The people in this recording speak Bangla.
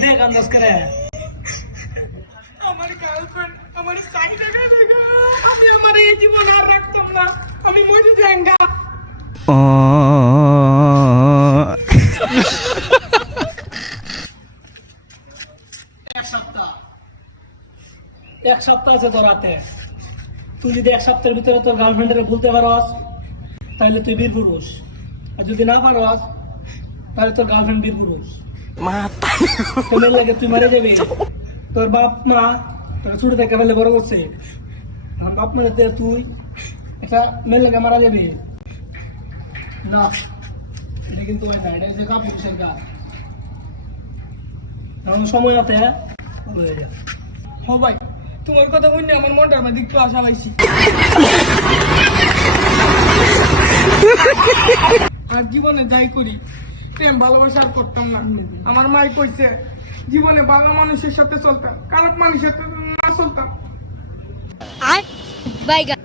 কিরে কান্দাস করে আমার গার্লফ্রেন্ড আমার সাইডে গেছে গা। আমি আমার এই জীবন আর রাখতাম না, আমি মরে যাঙ্গা। এক সপ্তাহ আছে তোর হাতে। তুই যদি এক সপ্তাহের ভিতরে তোর গার্লফ্রেন্ডের ভুলতে পারস তাহলে তুই বীর পুরুষ, আর যদি না পারস তাহলে তোর গার্লফ্রেন্ড বীর পুরুষ। তোর লাগে তুই মারে যাবি। তোর বাপ মা তোর ছোট থেকে ফেলে বড় করছে, আমার বাপ মারে তুই একটা মেয়ের লাগে মারা যাবি না। এটা কিন্তু ওই না, এটা হচ্ছে কাপুরুষের কাজ। এখন সময় আছে, বলে যা। হ ভাই, তোমার কথা শুনে আমার মনটার মধ্যে একটু আশা পাইছি। আর জীবনে যাই করি, প্রেম ভালোবাসা আর করতাম না। আমার মাই কইছে জীবনে ভালো মানুষের সাথে চলতাম, খারাপ মানুষের সাথে না চলতাম। Bye guys.